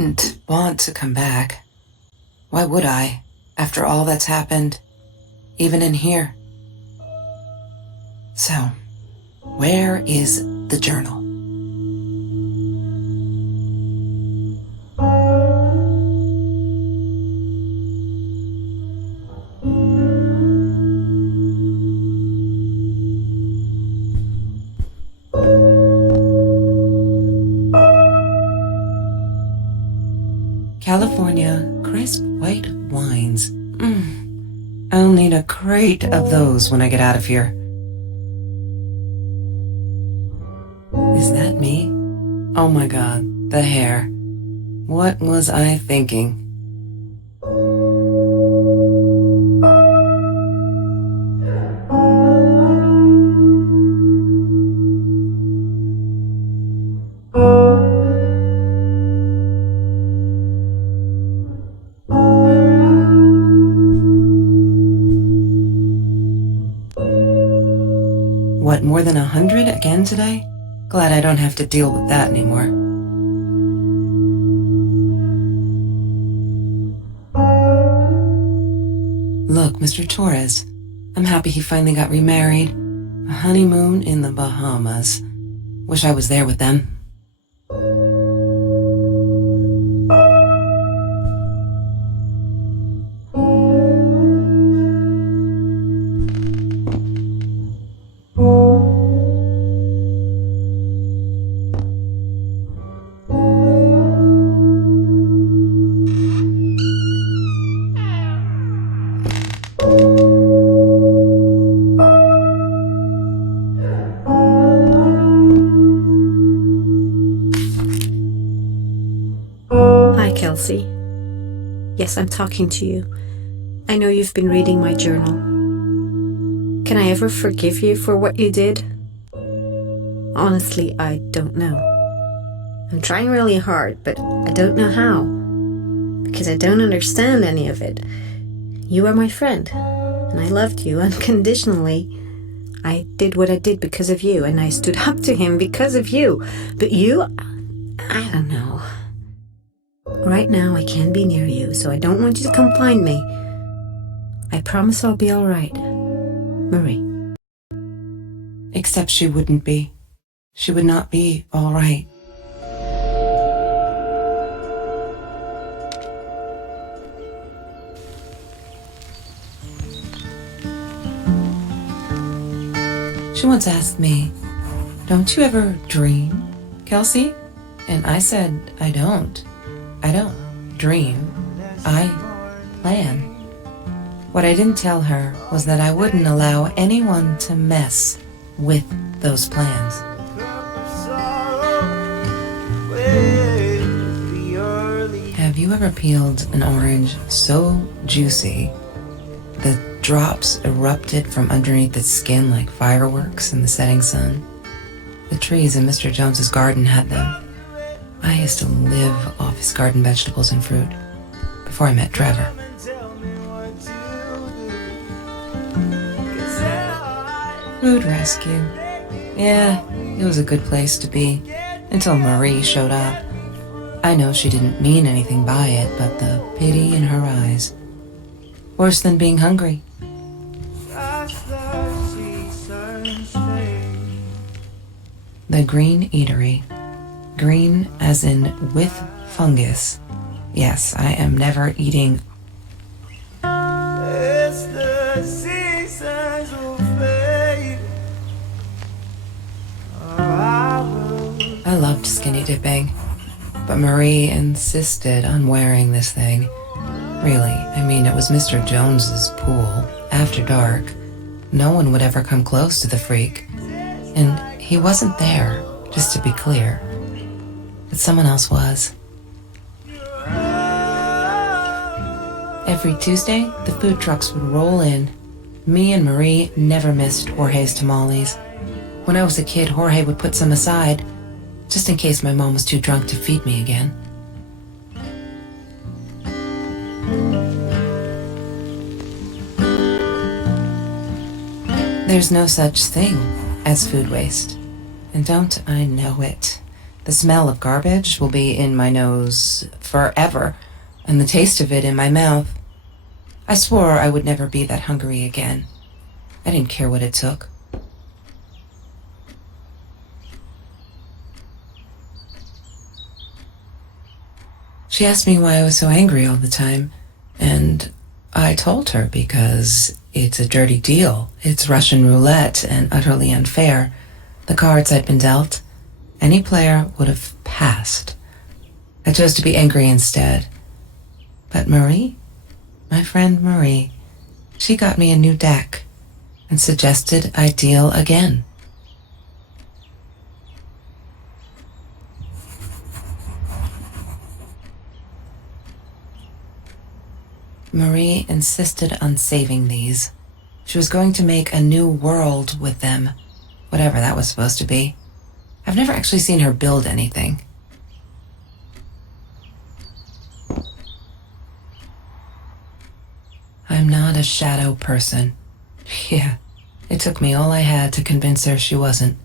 didn't want to come back. Why would I, after all that's happened, even in here? So, where is the journal? California crisp white wines. I'll need a crate of those when I get out of here. Is that me? Oh my God, the hair. What was I thinking? What, more than 100 again today? Glad I don't have to deal with that anymore. Look, Mr. Torres, I'm happy he finally got remarried. A honeymoon in the Bahamas. Wish I was there with them. Hi, Kelsey. Yes, I'm talking to you. I know you've been reading my journal. Can I ever forgive you for what you did? Honestly, I don't know. I'm trying really hard, but I don't know how. Because I don't understand any of it. You are my friend, and I loved you unconditionally. I did what I did because of you, and I stood up to him because of you. But you, I don't know. Right now, I can't be near you, so I don't want you to come find me. I promise I'll be all right. Marie. Except she wouldn't be. She would not be all right. She once asked me, "Don't you ever dream, Kelsey?" And I said, I don't dream. I plan. What I didn't tell her was that I wouldn't allow anyone to mess with those plans. Have you ever peeled an orange so juicy the drops erupted from underneath its skin like fireworks in the setting sun? The trees in Mr. Jones's garden had them. I used to live off his garden vegetables and fruit before I met Trevor. Food rescue. Yeah, it was a good place to be until Marie showed up. I know she didn't mean anything by it, but the pity in her eyes. Worse than being hungry. The Green Eatery. Green as in with fungus. Yes, I am never eating. I loved skinny dipping, but Marie insisted on wearing this thing. Really, I mean, it was Mr. Jones's pool, after dark. No one would ever come close to the freak. And he wasn't there, just to be clear. But someone else was. Every Tuesday, the food trucks would roll in. Me and Marie never missed Jorge's tamales. When I was a kid, Jorge would put some aside, just in case my mom was too drunk to feed me again. There's no such thing as food waste. And don't I know it? The smell of garbage will be in my nose forever, and the taste of it in my mouth. I swore I would never be that hungry again. I didn't care what it took. She asked me why I was so angry all the time, and I told her because it's a dirty deal. It's Russian roulette and utterly unfair. The cards I'd been dealt, any player would have passed. I chose to be angry instead. But Marie, my friend Marie, she got me a new deck and suggested I deal again. Marie insisted on saving these. She was going to make a new world with them, whatever that was supposed to be. I've never actually seen her build anything. I'm not a shadow person. Yeah, it took me all I had to convince her she wasn't.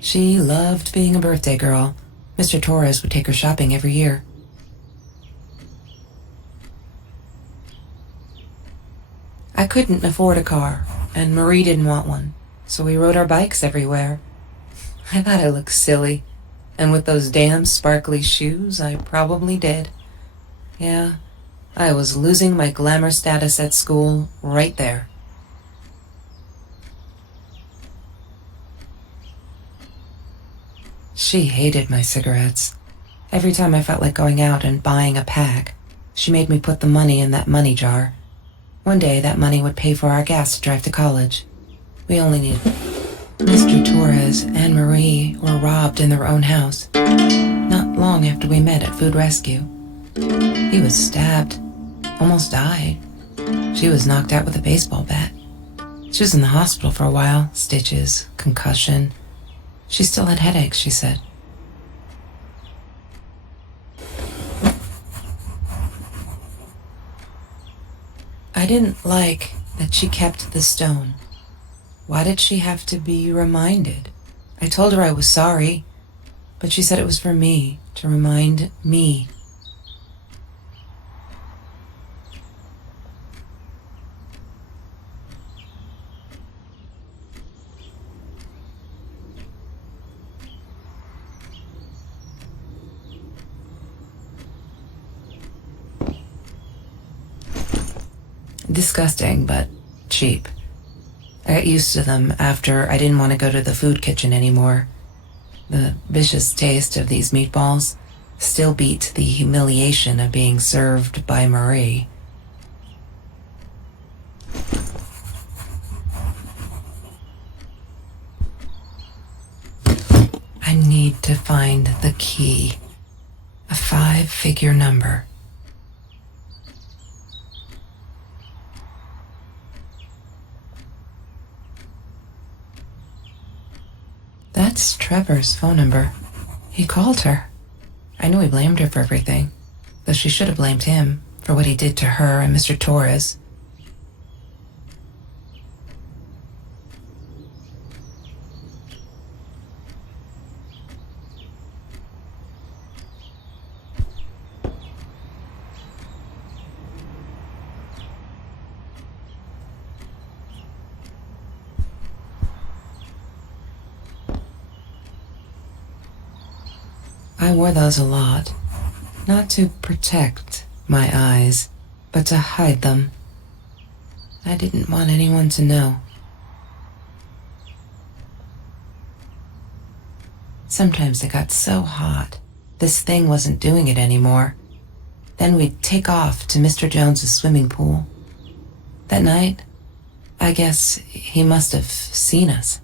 She loved being a birthday girl. Mr. Torres would take her shopping every year. I couldn't afford a car, and Marie didn't want one, so we rode our bikes everywhere. I thought I looked silly, and with those damn sparkly shoes, I probably did. Yeah, I was losing my glamour status at school right there. She hated my cigarettes. Every time I felt like going out and buying a pack, she made me put the money in that money jar. One day, that money would pay for our gas to drive to college. We only needed... Mr. Torres and Marie were robbed in their own house, not long after we met at Food Rescue. He was stabbed, almost died. She was knocked out with a baseball bat. She was in the hospital for a while, stitches, concussion. She still had headaches, she said. I didn't like that she kept the stone. Why did she have to be reminded? I told her I was sorry, but she said it was for me, to remind me. Disgusting, but cheap. I got used to them after I didn't want to go to the food kitchen anymore. The vicious taste of these meatballs still beat the humiliation of being served by Marie. I need to find the key. A 5-figure number. That's Trevor's phone number. He called her. I knew he blamed her for everything, though she should have blamed him for what he did to her and Mr. Torres. I wore those a lot, not to protect my eyes, but to hide them. I didn't want anyone to know. Sometimes it got so hot, this thing wasn't doing it anymore. Then we'd take off to Mr. Jones's swimming pool. That night, I guess he must have seen us.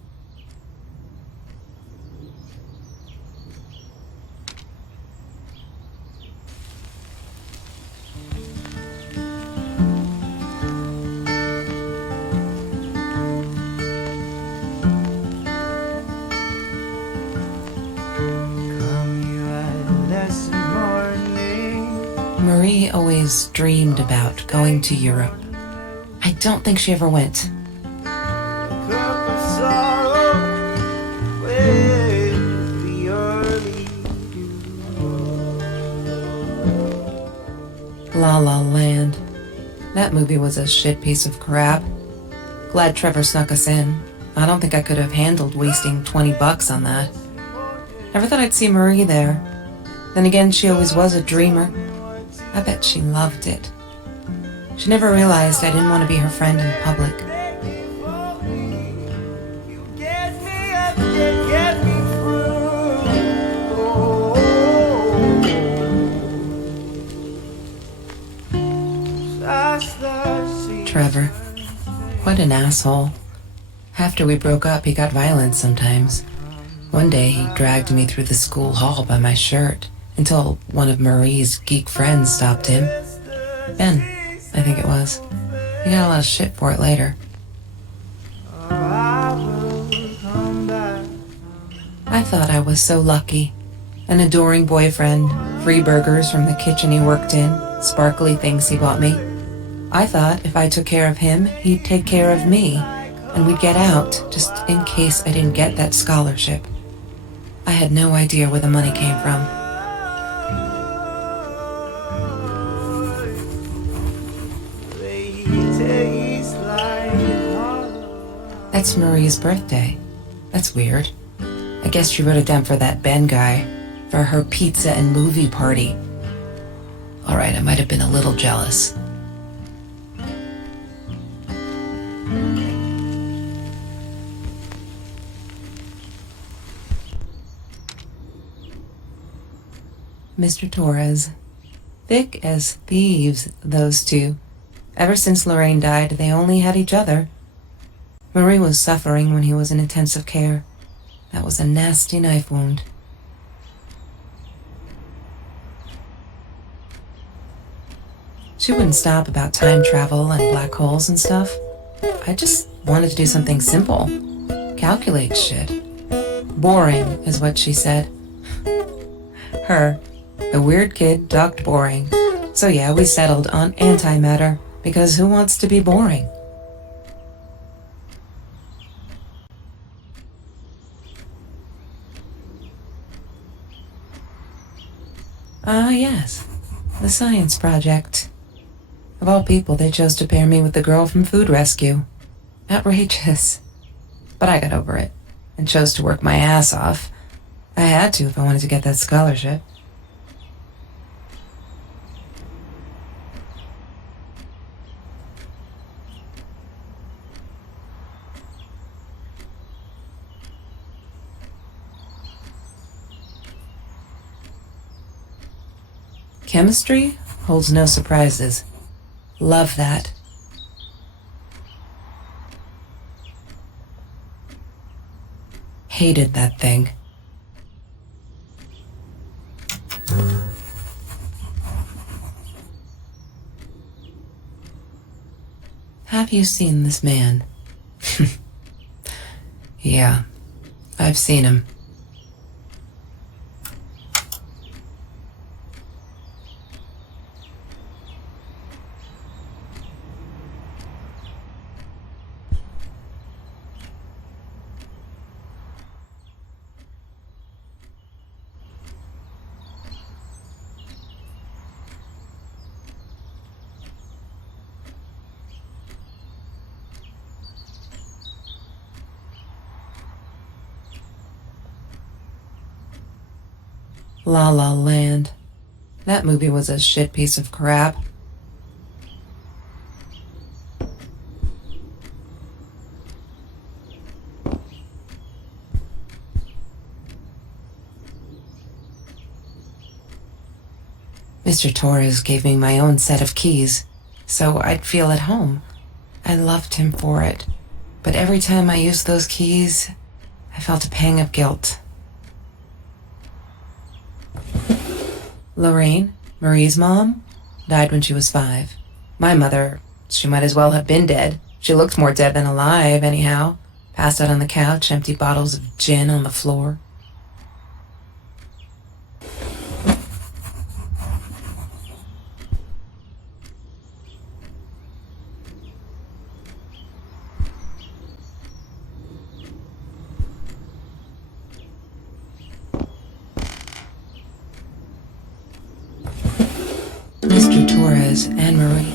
Marie always dreamed about going to Europe. I don't think she ever went. That movie was a shit piece of crap. Glad Trevor snuck us in. I don't think I could have handled wasting $20 on that. Never thought I'd see Marie there. Then again, she always was a dreamer. I bet she loved it. She never realized I didn't want to be her friend in public. Trevor. What an asshole. After we broke up, he got violent sometimes. One day, he dragged me through the school hall by my shirt until one of Marie's geek friends stopped him. Ben, I think it was. He got a lot of shit for it later. I thought I was so lucky. An adoring boyfriend, free burgers from the kitchen he worked in, sparkly things he bought me. I thought if I took care of him, he'd take care of me, and we'd get out, just in case I didn't get that scholarship. I had no idea where the money came from. That's Marie's birthday. That's weird. I guess she wrote it down for that Ben guy, for her pizza and movie party. All right, I might have been a little jealous. Mr. Torres. Thick as thieves, those two. Ever since Lorraine died, they only had each other. Marie was suffering when he was in intensive care. That was a nasty knife wound. She wouldn't stop about time travel and black holes and stuff. I just wanted to do something simple. Calculate shit. Boring is what she said. Her. The weird kid ducked boring. So yeah, we settled on antimatter, because who wants to be boring? Ah, yes. The science project. Of all people, they chose to pair me with the girl from Food Rescue. Outrageous. But I got over it, and chose to work my ass off. I had to if I wanted to get that scholarship. Chemistry holds no surprises. Love that. Hated that thing. Have you seen this man? Yeah, I've seen him. La La Land. That movie was a shit piece of crap. Mr. Torres gave me my own set of keys, so I'd feel at home. I loved him for it, but every time I used those keys, I felt a pang of guilt. Lorraine, Marie's mom, died when she was 5. My mother, she might as well have been dead. She looked more dead than alive, anyhow. Passed out on the couch, empty bottles of gin on the floor. Mr. Torres and Marie.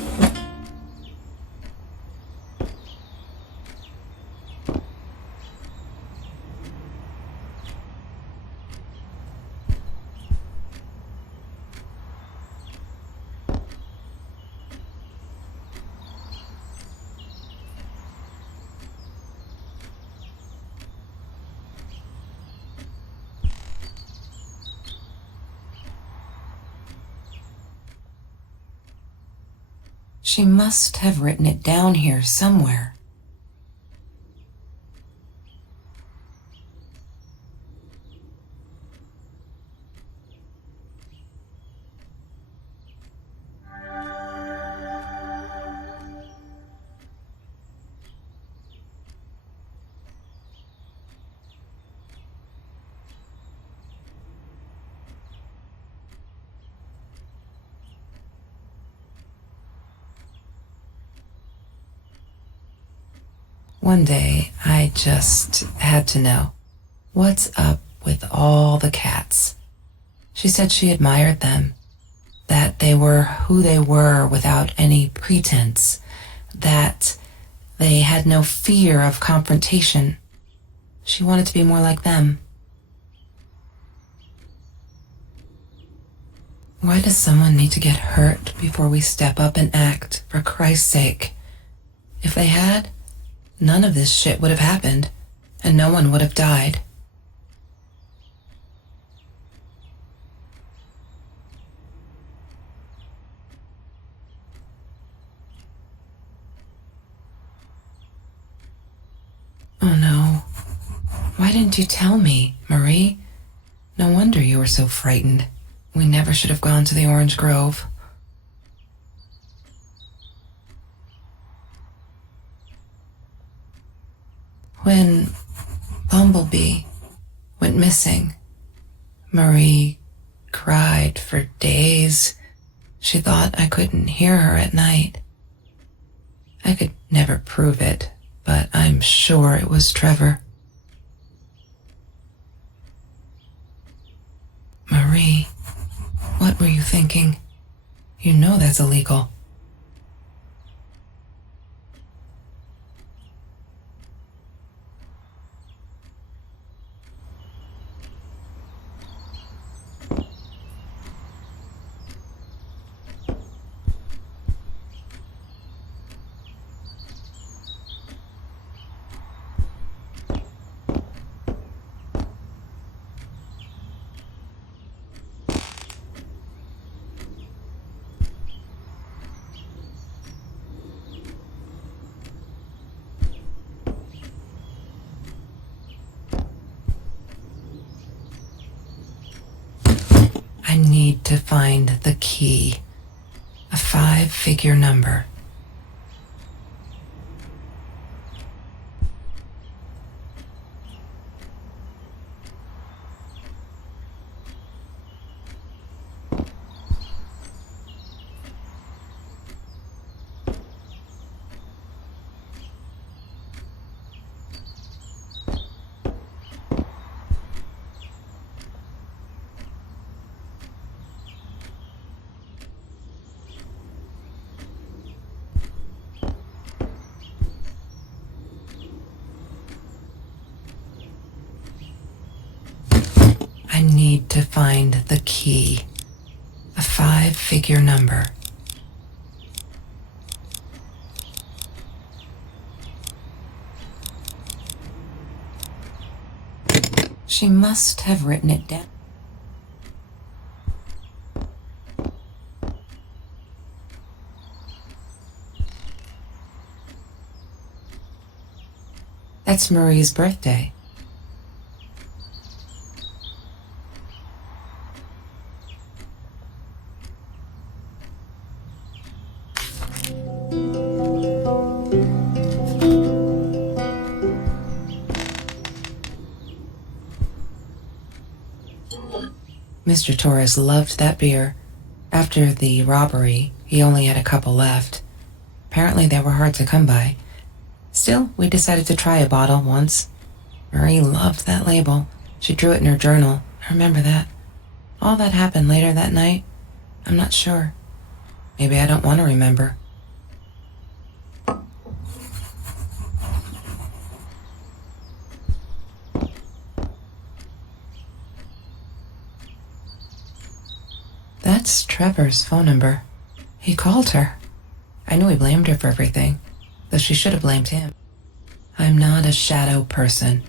She must have written it down here somewhere. One day, I just had to know, what's up with all the cats? She said she admired them, that they were who they were without any pretense, that they had no fear of confrontation. She wanted to be more like them. Why does someone need to get hurt before we step up and act, for Christ's sake? If they had, none of this shit would have happened, and no one would have died. Oh no. Why didn't you tell me, Marie? No wonder you were so frightened. We never should have gone to the orange grove. When Bumblebee went missing, Marie cried for days. She thought I couldn't hear her at night. I could never prove it, but I'm sure it was Trevor. Marie, what were you thinking? You know that's illegal. I need to find the key. A 5-figure number. I need to find the key. A 5-figure number. She must have written it down. That's Marie's birthday. Mr. Torres loved that beer. After the robbery, he only had a couple left. Apparently they were hard to come by. Still, we decided to try a bottle once. Marie loved that label. She drew it in her journal. I remember that. All that happened later that night, I'm not sure. Maybe I don't want to remember. That's Trevor's phone number. He called her. I knew he blamed her for everything, though she should have blamed him. I'm not a shadow person.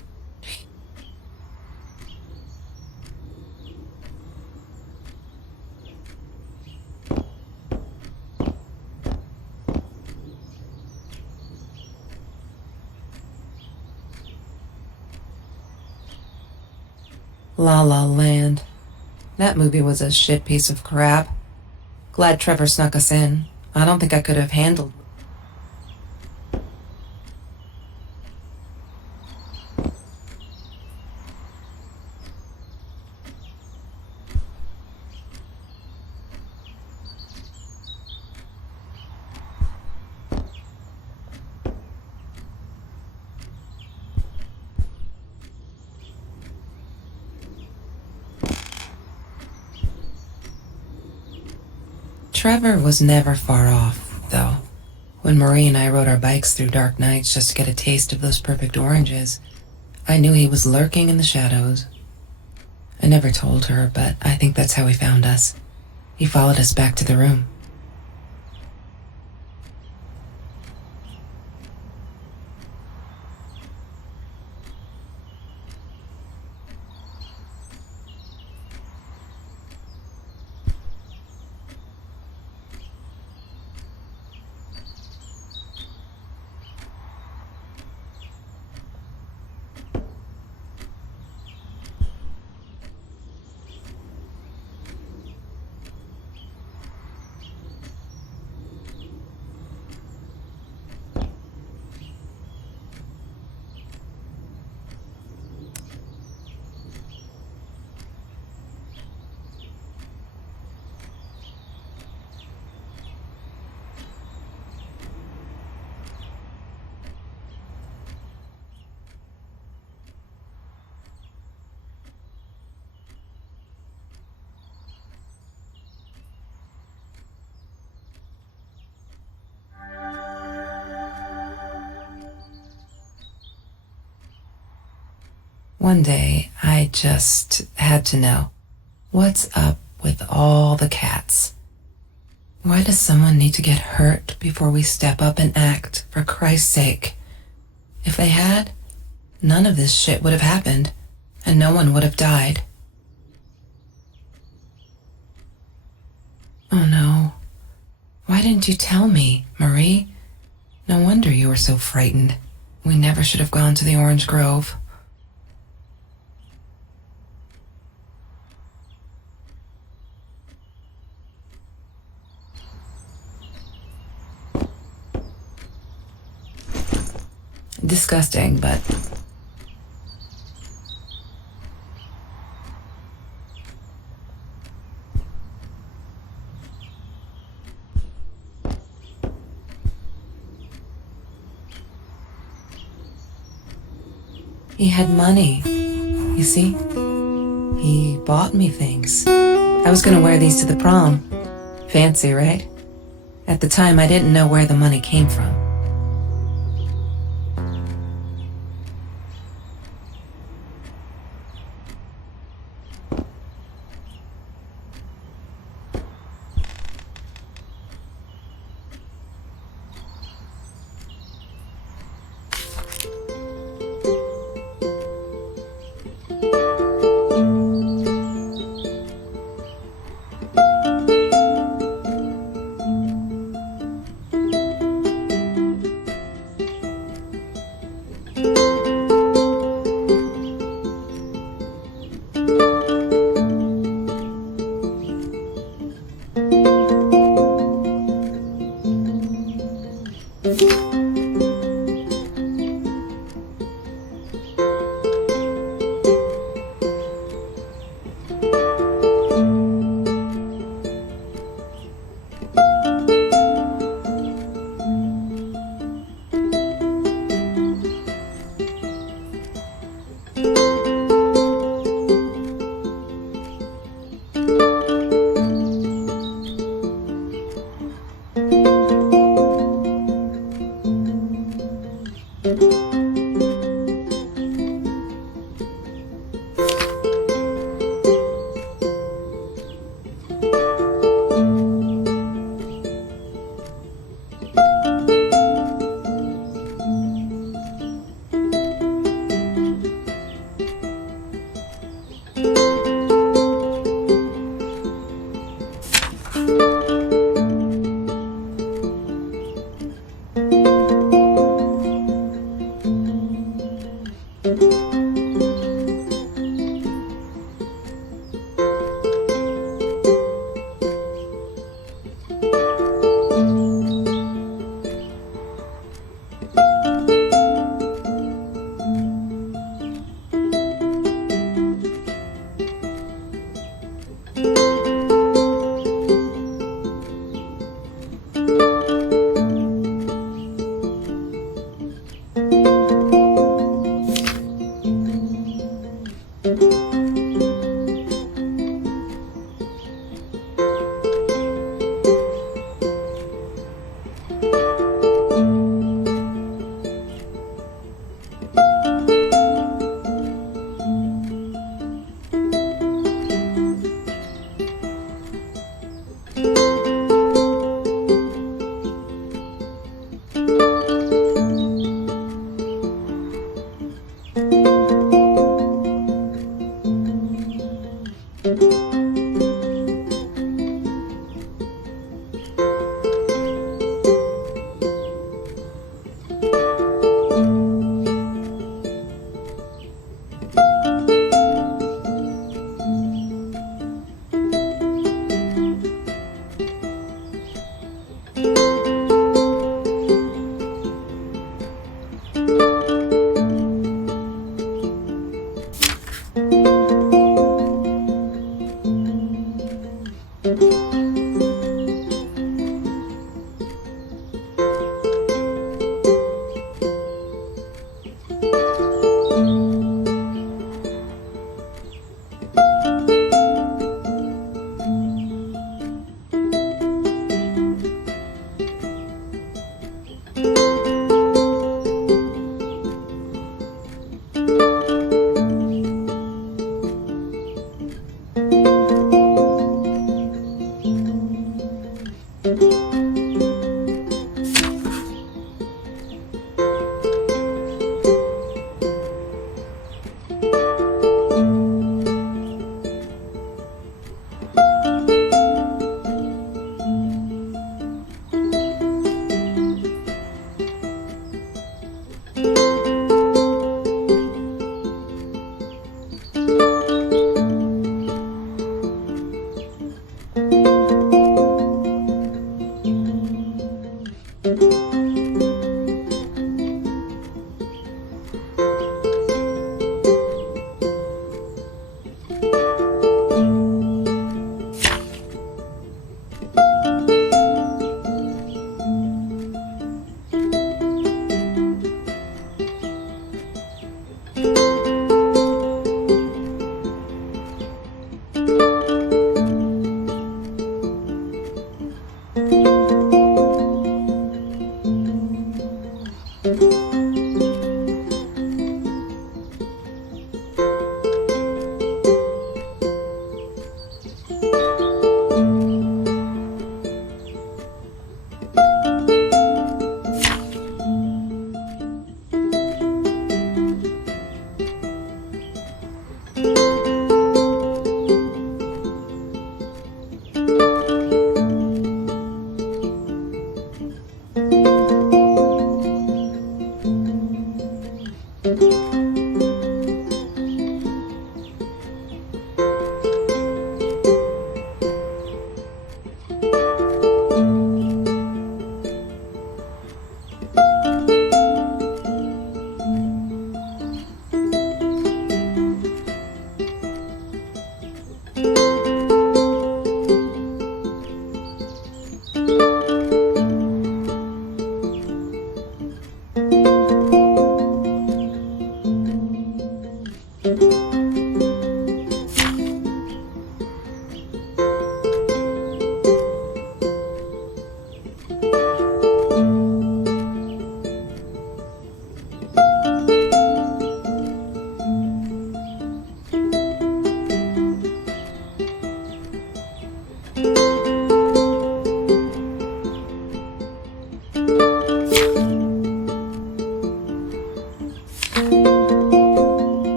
La La Land. That movie was a shit piece of crap. Glad Trevor snuck us in. I don't think I could have handled. Trevor was never far off, though. When Marie and I rode our bikes through dark nights just to get a taste of those perfect oranges, I knew he was lurking in the shadows. I never told her, but I think that's how he found us. He followed us back to the room. One day, I just had to know, what's up with all the cats? Why does someone need to get hurt before we step up and act, for Christ's sake? If they had, none of this shit would have happened, and no one would have died. Oh no. Why didn't you tell me, Marie? No wonder you were so frightened. We never should have gone to the Orange Grove. Disgusting, but he had money. You see? He bought me things. I was gonna wear these to the prom. Fancy, right? At the time, I didn't know where the money came from.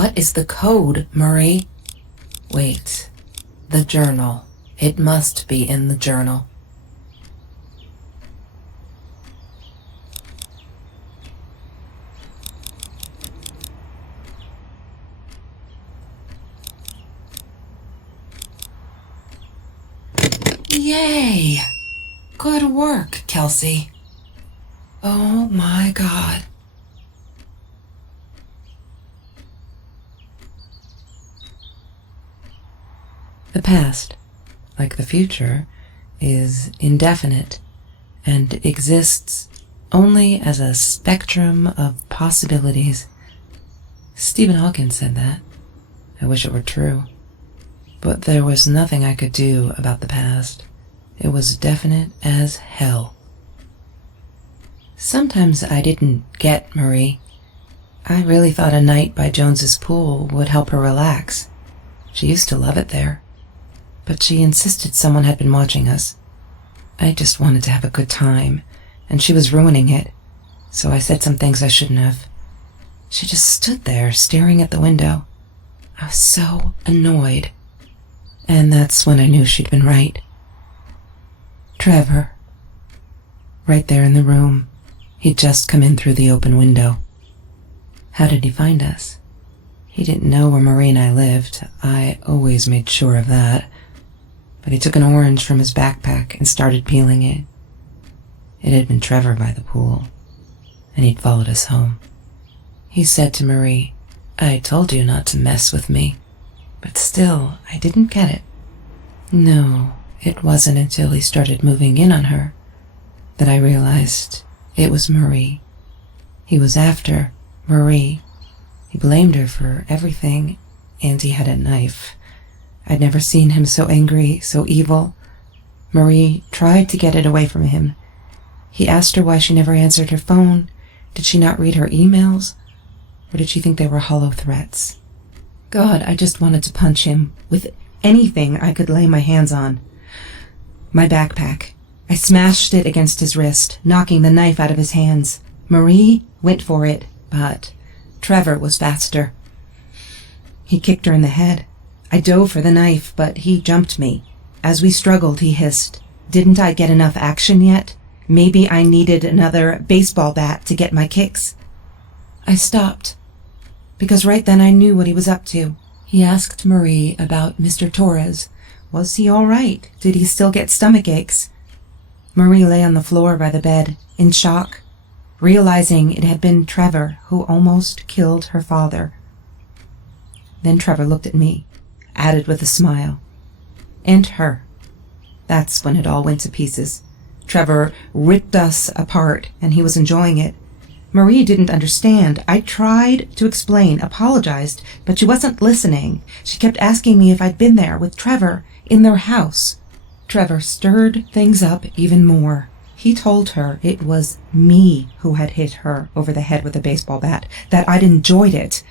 What is the code, Murray? Wait. The journal. It must be in the journal. Yay! Good work, Kelsey. Oh my God. The past, like the future, is indefinite and exists only as a spectrum of possibilities. Stephen Hawking said that. I wish it were true. But there was nothing I could do about the past. It was definite as hell. Sometimes I didn't get Marie. I really thought a night by Jones's pool would help her relax. She used to love it there. But she insisted someone had been watching us. I just wanted to have a good time, and she was ruining it, so I said some things I shouldn't have. She just stood there staring at the window. I was so annoyed. And that's when I knew she'd been right. Trevor. Right there in the room. He'd just come in through the open window. How did he find us? He didn't know where Marie and I lived. I always made sure of that. But he took an orange from his backpack and started peeling it. It had been Trevor by the pool, and he'd followed us home. He said to Marie, "I told you not to mess with me." But still, I didn't get it. No, it wasn't until he started moving in on her that I realized it was Marie. He was after Marie. He blamed her for everything, and he had a knife. I'd never seen him so angry, so evil. Marie tried to get it away from him. He asked her why she never answered her phone. Did she not read her emails? Or did she think they were hollow threats? God, I just wanted to punch him with anything I could lay my hands on. My backpack. I smashed it against his wrist, knocking the knife out of his hands. Marie went for it, but Trevor was faster. He kicked her in the head. I dove for the knife, but he jumped me. As we struggled, he hissed, "Didn't I get enough action yet? Maybe I needed another baseball bat to get my kicks." I stopped, because right then I knew what he was up to. He asked Marie about Mr. Torres. Was he all right? Did he still get stomach aches? Marie lay on the floor by the bed, in shock, realizing it had been Trevor who almost killed her father. Then Trevor looked at me, added with a smile. And her. That's when it all went to pieces. Trevor ripped us apart, and he was enjoying it. Marie didn't understand. I tried to explain, apologized, but she wasn't listening. She kept asking me if I'd been there with Trevor in their house. Trevor stirred things up even more. He told her it was me who had hit her over the head with a baseball bat, that I'd enjoyed it.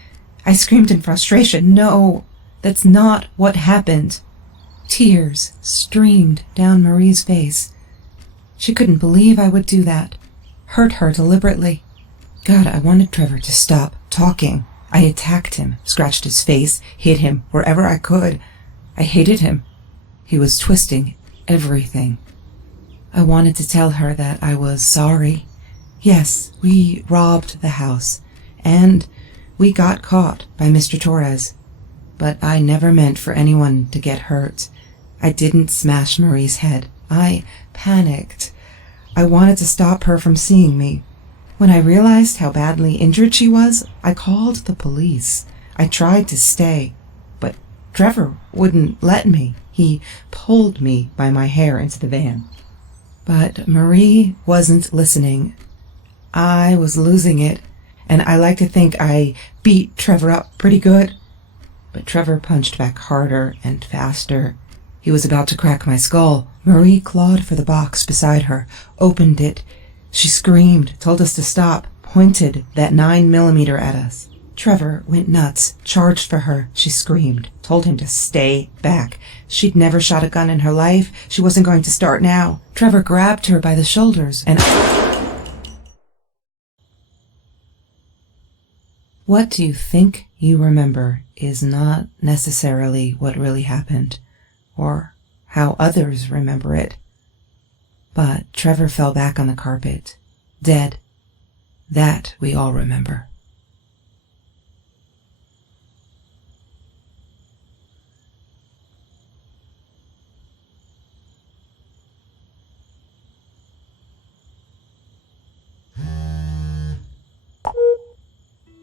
I screamed in frustration, "No, that's not what happened." Tears streamed down Marie's face. She couldn't believe I would do that, hurt her deliberately. God, I wanted Trevor to stop talking. I attacked him, scratched his face, hit him wherever I could. I hated him. He was twisting everything. I wanted to tell her that I was sorry. Yes, we robbed the house, and we got caught by Mr. Torres. But I never meant for anyone to get hurt. I didn't smash Marie's head. I panicked. I wanted to stop her from seeing me. When I realized how badly injured she was, I called the police. I tried to stay, but Trevor wouldn't let me. He pulled me by my hair into the van. But Marie wasn't listening. I was losing it, and I like to think I beat Trevor up pretty good. But Trevor punched back harder and faster. He was about to crack my skull. Marie clawed for the box beside her, opened it. She screamed, told us to stop, pointed that 9mm at us. Trevor went nuts, charged for her. She screamed, told him to stay back. She'd never shot a gun in her life. She wasn't going to start now. Trevor grabbed her by the shoulders and... What you think you remember is not necessarily what really happened. or how others remember it. But Trevor fell back on the carpet, dead. That we all remember.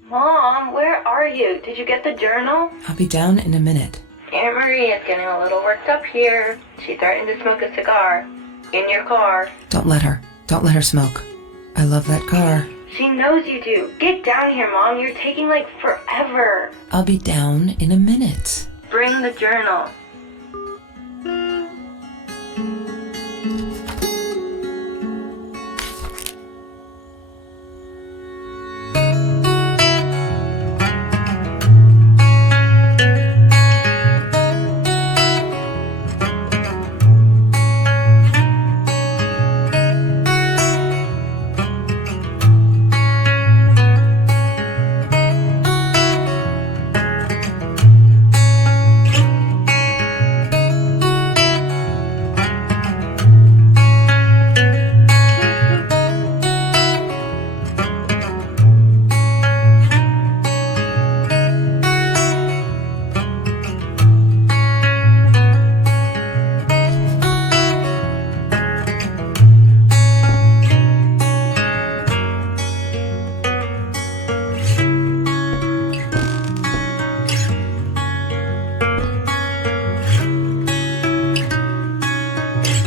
Mom, where are you? Did you get the journal? I'll be down in a minute. Aunt Marie is getting a little worked up here. She threatened to smoke a cigar. In your car. Don't let her. Don't let her smoke. I love that car. She knows you do. Get down here, Mom. You're taking like forever. I'll be down in a minute. Bring the journal.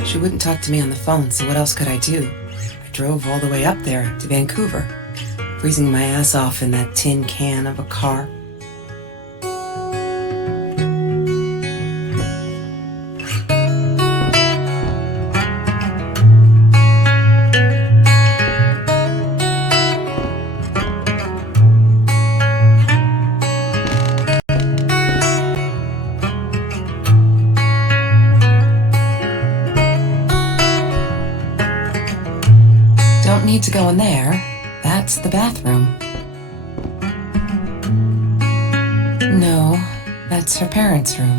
She wouldn't talk to me on the phone, so what else could I do? I drove all the way up there to Vancouver, freezing my ass off in that tin can of a car. Don't need to go in there. That's the bathroom. No, that's her parents' room.